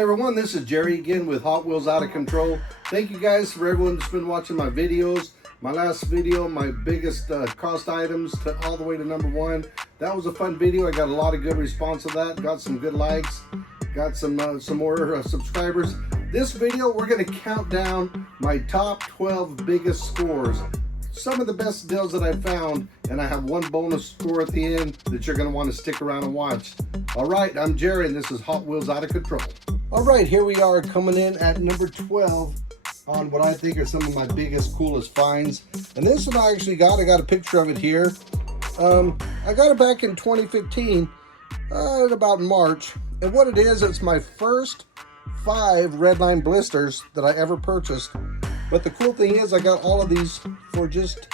everyone, this is Jerry again with Hot Wheels Out of Control. Thank you guys for everyone that's been watching my videos. My last video, my biggest cost items to all the way to number one. That was a fun video. I got a lot of good response to that. Got some good likes. Got some more subscribers. This video, we're going to count down my top 12 biggest scores. Some of the best deals that I found, and I have one bonus score at the end that you're going to want to stick around and watch. All right, I'm Jerry, and this is Hot Wheels Out of Control. All right, here we are coming in at number 12 on what I think are some of my biggest, coolest finds. And this one I actually got. I got a picture of it here. I got it back in 2015, at about March. And what it is, it's my first 5 Redline blisters that I ever purchased. But the cool thing is I got all of these for just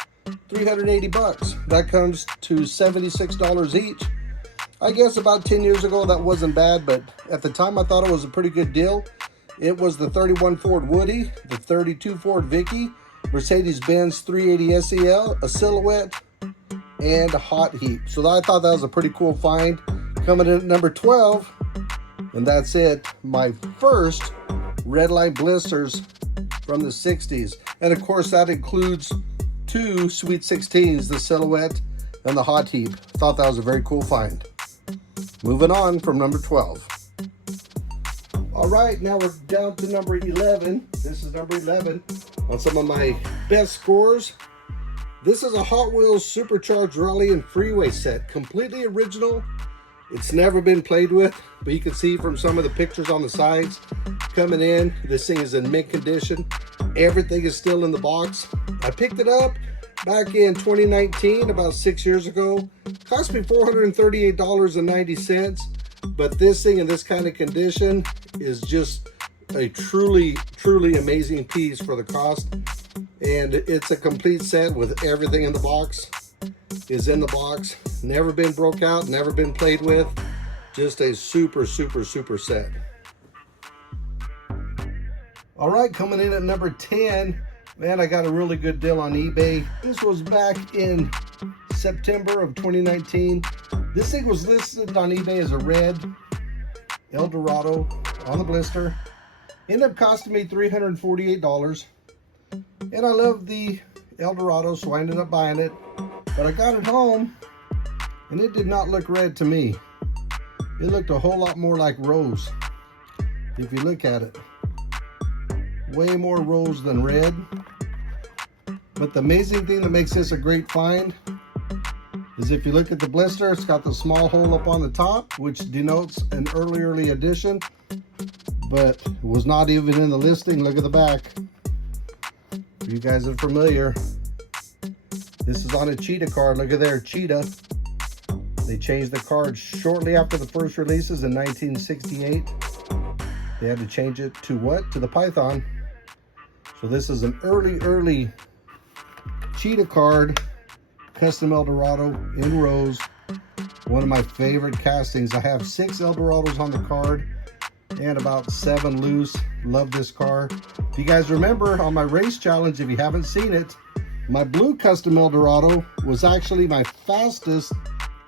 380 bucks. That comes to $76 each. I guess about 10 years ago that wasn't bad, but at the time I thought it was a pretty good deal. It was the 31 Ford Woody, the 32 Ford Vicky, Mercedes-Benz 380 SEL, a Silhouette, and a Hot Heap. So I thought that was a pretty cool find. Coming in at number 12, and that's it. My first Redline blisters from the 60s. And of course that includes 2 Sweet 16s, the Silhouette and the Hot Heap. Thought that was a very cool find. Moving on from number 12. All right, now we're down to number 11. This is number 11 on some of my best scores. This is a Hot Wheels Supercharged Rally and Freeway set, completely original. It's never been played with, but you can see from some of the pictures on the sides coming in, this thing is in mint condition. Everything is still in the box. I picked it up back in 2019, about 6 years ago. Cost me $438.90, but this thing in this kind of condition is just a truly amazing piece for the cost. And it's a complete set with everything in the box is in the box. Never been broke out, never been played with. Just a super set. All right, coming in at number 10. Man, I got a really good deal on eBay. This was back in September of 2019. This thing was listed on eBay as a red Eldorado on the blister. Ended up costing me $348. And I love the Eldorado, so I ended up buying it. But I got it home, and it did not look red to me. It looked a whole lot more like rose, if you look at it. Way more rose than red. But the amazing thing that makes this a great find is if you look at the blister, it's got the small hole up on the top, which denotes an early edition, but it was not even in the listing. Look at the back. If you guys are familiar, this is on a Cheetah card. Look at there, Cheetah. They changed the card shortly after the first releases in 1968. They had to change it to what? To the Python. So this is an early Cheetah card, custom Eldorado in rose. One of my favorite castings. I have 6 Eldorados on the card and about 7 loose. Love this car. If you guys remember on my race challenge, if you haven't seen it, my blue custom Eldorado was actually my fastest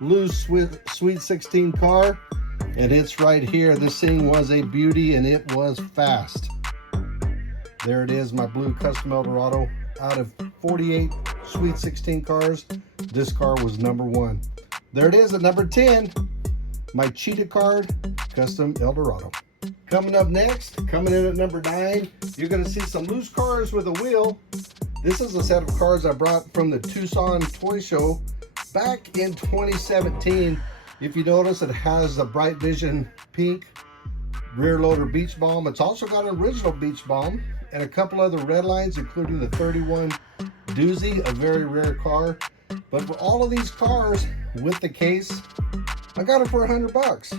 loose Sweet 16 car, and it's right here. This thing was a beauty, and it was fast. There it is, my blue custom Eldorado. Out of 48 Sweet 16 cars, this car was number 1. There it is at number 10, my Cheetah card, custom Eldorado. Coming up next, coming in at number 9, you're going to see some loose cars with a wheel. This is a set of cars I brought from the Tucson Toy Show back in 2017. If you notice, it has a Bright Vision pink rear loader beach balm. It's also got an original beach balm and a couple other Redlines, including the 31 Doozy, a very rare car. But for all of these cars with the case, I got it for 100 bucks.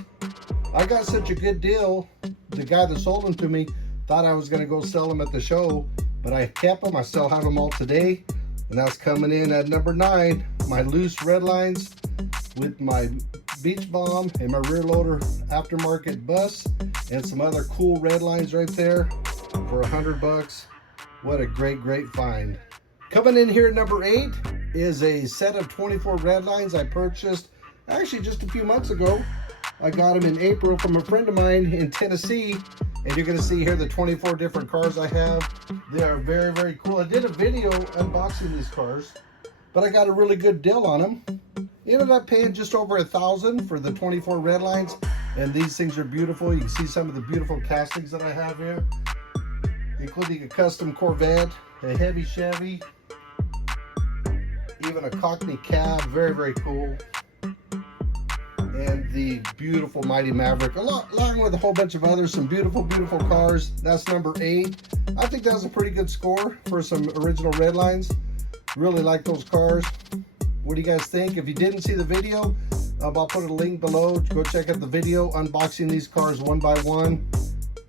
I got such a good deal. The guy that sold them to me thought I was going to go sell them at the show, but I kept them. I still have them all today, and that's coming in at number 9. My loose Redlines with my beach balm and my rear loader aftermarket bus and some other cool Redlines right there for 100 bucks. What a great find. Coming in here at number 8 is a set of 24 Redlines I purchased actually just a few months ago. I got them in April from a friend of mine in Tennessee. And you're going to see here the 24 different cars I have. They are very, very cool. I did a video unboxing these cars, but I got a really good deal on them. Ended up paying just over $1,000 for the 24 Redlines, and these things are beautiful. You can see some of the beautiful castings that I have here, including a custom Corvette, a heavy Chevy, even a Cockney cab, very, very cool, and the beautiful Mighty Maverick, along with a whole bunch of others, some beautiful, beautiful cars. That's number 8. I think that was a pretty good score for some original Redlines. Really like those cars. What do you guys think? If you didn't see the video, I'll put a link below. Go check out the video unboxing these cars one by one.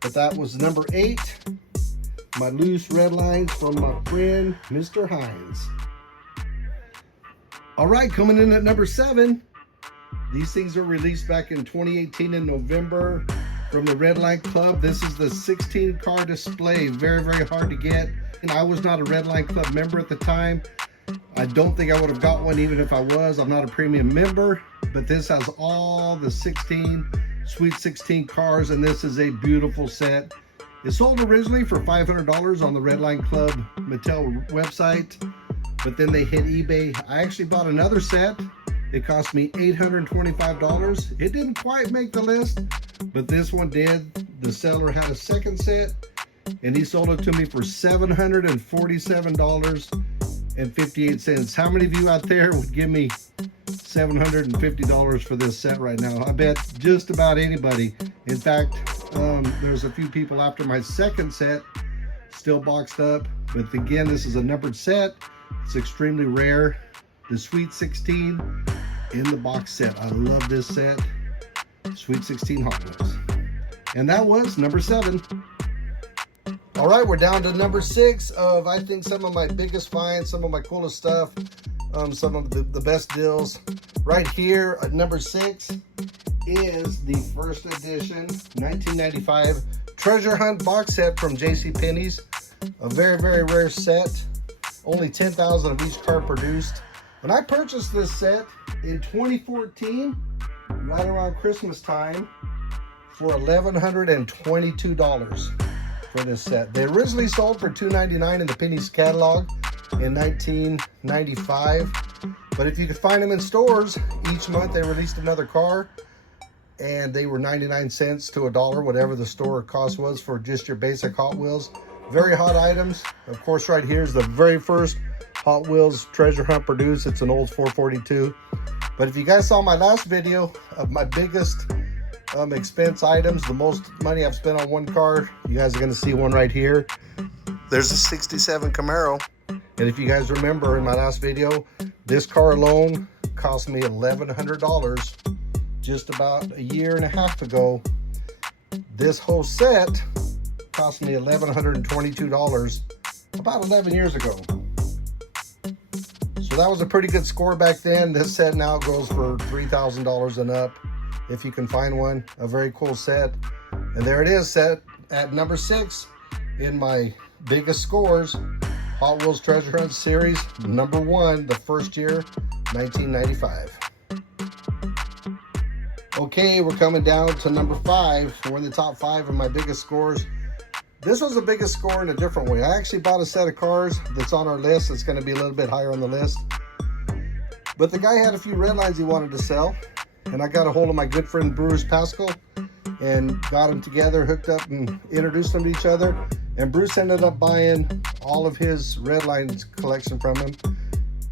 But that was number 8. My loose Redlines from my friend, Mr. Hines. All right, coming in at number 7. These things were released back in 2018 in November from the Redline Club. This is the 16 car display. Very, very hard to get. And I was not a Redline Club member at the time. I don't think I would have got one even if I was. I'm not a premium member, but this has all the 16 Sweet 16 cars, and this is a beautiful set. It sold originally for $500 on the Redline Club Mattel website, but then they hit eBay. I actually bought another set. It cost me $825. It didn't quite make the list, but this one did. The seller had a second set, and he sold it to me for $747.58. How many of you out there would give me $750 for this set right now? I bet just about anybody. In fact, there's a few people after my second set still boxed up, but again, this is a numbered set. It's extremely rare. The Sweet 16 in the box set. I love this set. Sweet 16 Hot Wheels. And that was number 7. All right, we're down to number 6 of, I think, some of my biggest finds, some of my coolest stuff, some of the best deals. Right here at number 6 is the first edition 1995 Treasure Hunt box set from JCPenney's. A very, very rare set. Only 10,000 of each car produced. When I purchased this set in 2014, right around Christmas time, for $1,122 for this set. They originally sold for $299 in the Penny's catalog in 1995. But if you could find them in stores, each month they released another car, and they were 99 cents to $1, whatever the store cost was for just your basic Hot Wheels. Very hot items. Of course, right here is the very first Hot Wheels Treasure Hunt produced. It's an old 442. But if you guys saw my last video of my biggest expense items, the most money I've spent on one car, you guys are going to see one right here. There's a 67 Camaro. And if you guys remember in my last video, this car alone cost me $1,100 just about a year and a half ago. This whole set cost me $1,122 about 11 years ago. So that was a pretty good score back then. This set now goes for $3,000 and up if you can find one. A very cool set. And there it is, set at number 6 in my biggest scores. Hot Wheels Treasure Hunt Series, number 1, the first year, 1995. Okay, we're coming down to number 5. We're in the top 5 of my biggest scores. This was the biggest score in a different way. I actually bought a set of cars that's on our list. It's going to be a little bit higher on the list. But the guy had a few Redlines he wanted to sell, and I got a hold of my good friend Bruce Pascal and got them together, hooked up, and introduced them to each other. And Bruce ended up buying all of his Redlines collection from him.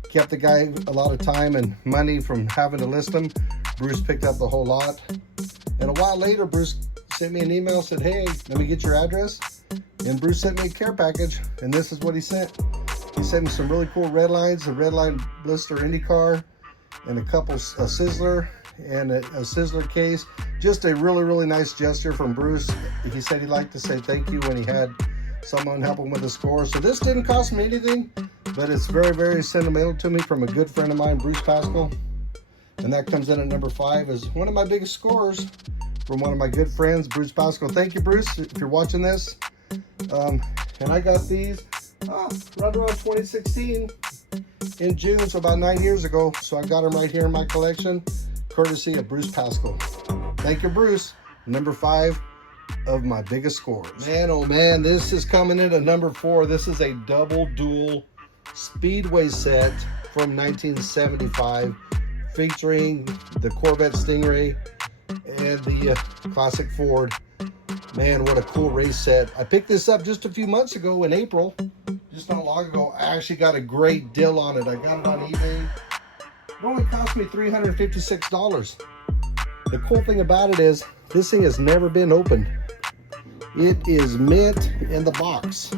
Kept the guy a lot of time and money from having to list them. Bruce picked up the whole lot. And a while later, Bruce sent me an email, said, "Hey, let me get your address." And Bruce sent me a care package, and this is what he sent. He sent me some really cool Redlines, a Redline blister IndyCar, and a Sizzler, and a Sizzler case. Just a really, really nice gesture from Bruce. He said he liked to say thank you when he had someone help him with the score. So this didn't cost me anything, but it's very, very sentimental to me from a good friend of mine, Bruce Pascal. And that comes in at number 5 as one of my biggest scores from one of my good friends, Bruce Pascal. Thank you, Bruce, if you're watching this. And I got these right around 2016 in June, so about 9 years ago. So I got them right here in my collection, courtesy of Bruce Pascal. Thank you, Bruce. Number 5 of my biggest scores. Man, oh man, this is coming in at number 4. This is a double dual Speedway set from 1975 featuring the Corvette Stingray and the classic Ford. Man, what a cool race set. I picked this up just a few months ago in April, just not long ago. I actually got a great deal on it. I got it on eBay. It only cost me $356. The cool thing about it is this thing has never been opened. It is mint in the box.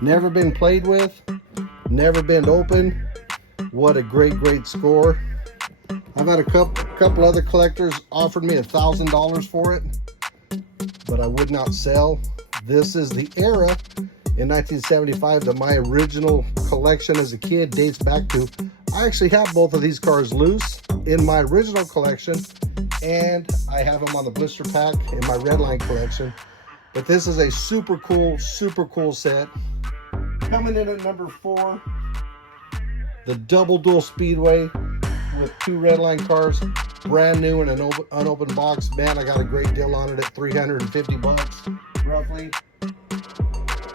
Never been played with, never been opened. What a great score. I've had a couple other collectors offered me $1,000 for it, but I would not sell. This is the era in 1975 that my original collection as a kid dates back to. I actually have both of these cars loose in my original collection, and I have them on the blister pack in my Redline collection. But this is a super cool set. Coming in at number 4, the double dual Speedway with 2 Redline cars, brand new in an unopened box. Man, I got a great deal on it at $350 roughly.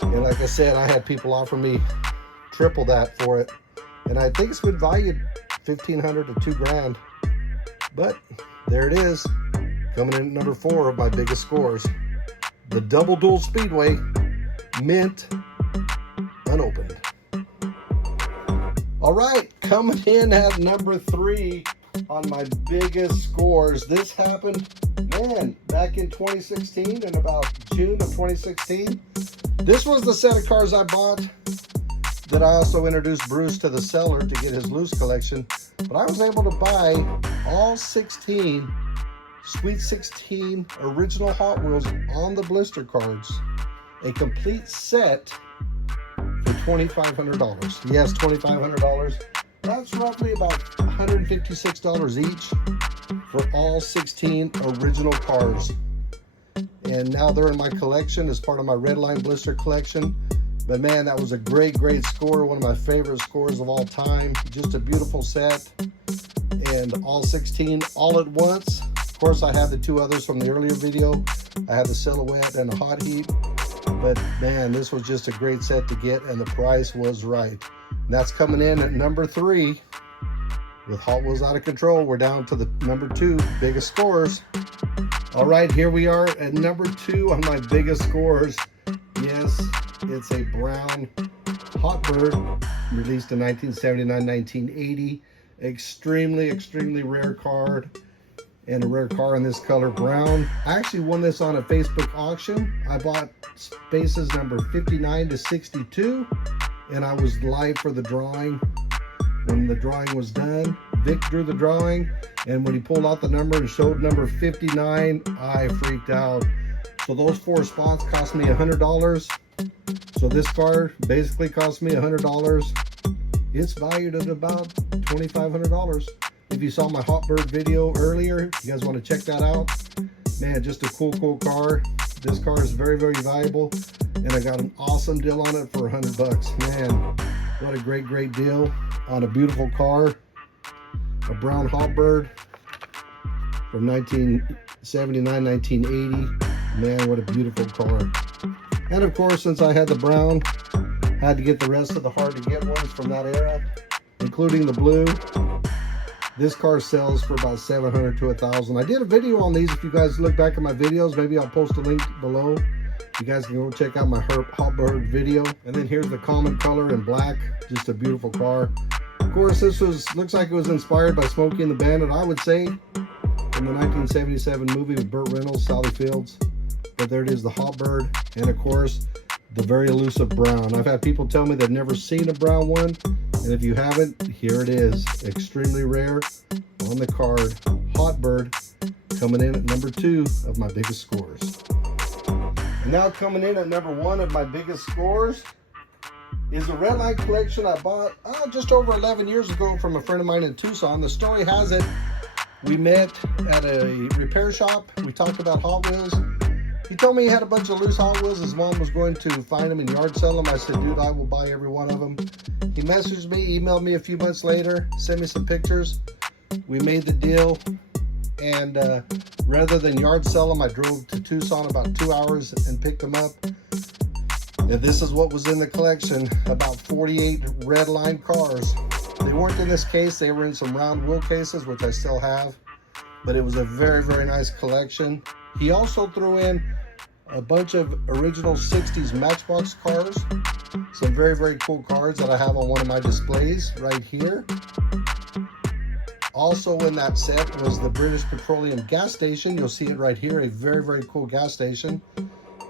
And like I said, I had people offer me triple that for it, and I think it's been valued $1,500 to $2,000. But there it is, coming in at number 4 of my biggest scores. The double dual Speedway, mint, unopened. All right, coming in at number 3 on my biggest scores. This happened, man, back in 2016, in about June of 2016. This was the set of cars I bought that I also introduced Bruce to the seller to get his loose collection. But I was able to buy all 16 Sweet 16 original Hot Wheels on the blister cards, a complete set for $2,500. Yes, $2,500. That's roughly about $156 each for all 16 original cars. And now they're in my collection as part of my Redline blister collection. But man, that was a great score, one of my favorite scores of all time. Just a beautiful set, and all 16 all at once. Of course, I have the 2 others from the earlier video. I have the Silhouette and a Hot Heat. But man, this was just a great set to get, and the price was right. And that's coming in at number 3. With Hot Wheels Out of Control, we're down to the number 2 biggest scores. All right, here we are at number 2 on my biggest scores. Yes, it's a brown Hot Bird, released in 1979-1980. Extremely rare card, and a rare car in this color, brown. I actually won this on a Facebook auction. I bought spaces number 59 to 62, and I was live for the drawing. When the drawing was done, Vic drew the drawing, and when he pulled out the number and showed number 59, I freaked out. So those 4 spots cost me $100. So this car basically cost me $100. It's valued at about $2,500. If you saw my Hot Bird video earlier, you guys want to check that out. Man, just a cool car. This car is very valuable, and I got an awesome deal on it for $100. Man, what a great deal on a beautiful car. A brown Hot Bird from 1979, 1980. Man, what a beautiful car. And of course, since I had the brown, I had to get the rest of the hard to get ones from that era, including the blue. This car sells for about $700 to $1,000. I did a video on these. If you guys look back at my videos, maybe I'll post a link below. You guys can go check out my Hot Bird video. And then here's the common color in black. Just a beautiful car. Of course, this looks like it was inspired by Smokey and the Bandit, I would say, from the 1977 movie with Burt Reynolds, Sally Fields. But there it is, the Hot Bird, and of course, the very elusive brown. I've had people tell me they've never seen a brown one, and if you haven't, here it is. Extremely rare on the card. Hot Bird, coming in at number 2 of my biggest scores. And now coming in at number 1 of my biggest scores is a Redline collection I bought just over 11 years ago from a friend of mine in Tucson. The story has it, we met at a repair shop. We talked about Hot Wheels. He told me he had a bunch of loose Hot Wheels. His mom was going to find them and yard sell them. I said, dude, I will buy every one of them. He messaged me, emailed me a few months later, sent me some pictures. We made the deal. and rather than yard sell them, I drove to Tucson about 2 hours and picked them up. And this is what was in the collection, about 48 Redline cars. They weren't in this case, they were in some round wheel cases, which I still have, but it was a very, very nice collection. He also threw in a bunch of original 60s Matchbox cars, some very, very cool cars that I have on one of my displays right here. Also in that set was the British Petroleum gas station. You'll see it right here, a very, very cool gas station.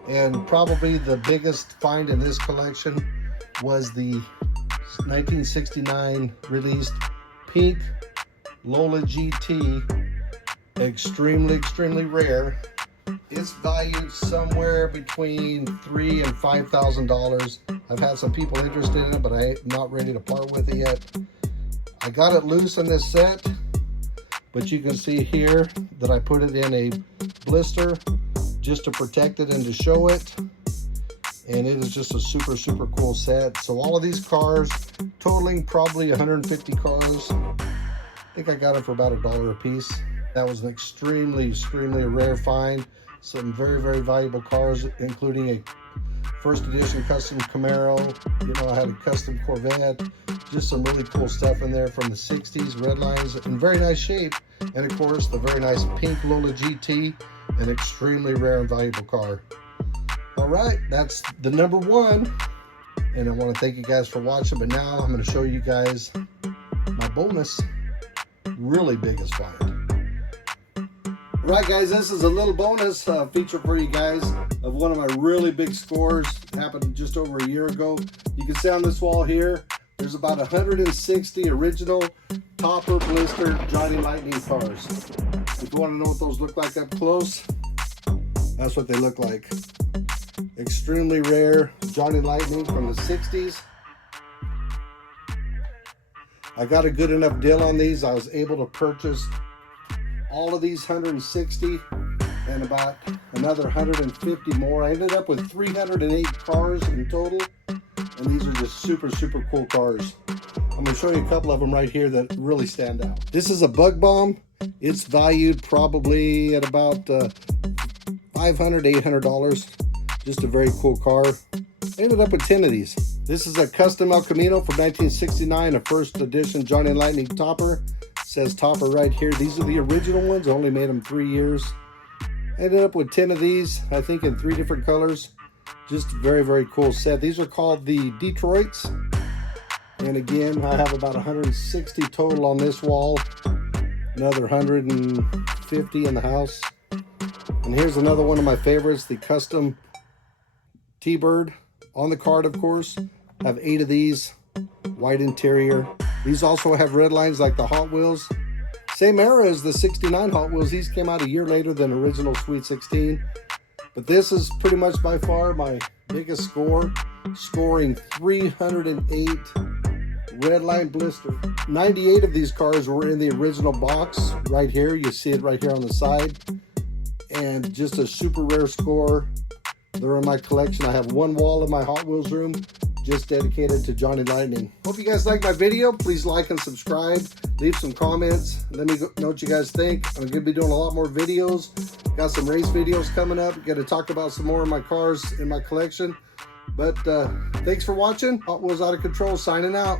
And probably the biggest find in this collection was the 1969 released pink Lola GT, extremely, extremely rare. It's valued somewhere between $3,000 and $5,000. I've had some people interested in it, but I'm not ready to part with it yet. I got it loose in this set, but you can see here that I put it in a blister just to protect it and to show it. And it is just a super, super cool set. So all of these cars, totaling probably 150 cars. I think I got it for about $1 a piece. That was an extremely, extremely rare find. Some very, very valuable cars, including a first edition custom Camaro. You know, I had a custom Corvette. Just some really cool stuff in there from the 60s, Redlines, in very nice shape. And of course, the very nice pink Lola GT, an extremely rare and valuable car. All right, that's the number one. And I want to thank you guys for watching, but now I'm going to show you guys my bonus, really biggest find. Right, guys, this is a little bonus feature for you guys of one of my really big scores. It happened just over a year ago. You can see on this wall here, there's about 160 original topper blister Johnny Lightning cars. If you want to know what those look like up close, that's what they look like. Extremely rare Johnny Lightning from the 60s. I got a good enough deal on these. I was able to purchase all of these 160 and about another 150 more. I ended up with 308 cars in total, and these are just super, super cool cars. I'm going to show you a couple of them right here that really stand out. This is a Bug Bomb. It's valued probably at about $500, $800. Just a very cool car. I ended up with 10 of these. This is a custom El Camino from 1969, a first edition Johnny Lightning topper. Says topper right here. These are the original ones. I only made them 3 years. Ended up with 10 of these, I think in 3 different colors. Just a very, very cool set. These are called the Detroits. And again, I have about 160 total on this wall. Another 150 in the house. And here's another one of my favorites, the custom T-Bird. On the card, of course. I have 8 of these. White interior. These also have red lines like the Hot Wheels. Same era as the 69 Hot Wheels. These came out a year later than original Sweet 16. But this is pretty much by far my biggest score, scoring 308 Redline blister. 98 of these cars were in the original box right here. You see it right here on the side. And just a super rare score. They're in my collection. I have one wall in my Hot Wheels room just dedicated to Johnny Lightning. Hope you guys like my video. Please like and subscribe. Leave some comments. Let me know what you guys think. I'm going to be doing a lot more videos. Got some race videos coming up. Got to talk about some more of my cars in my collection. But thanks for watching. Hot Wheels Out of Control signing out.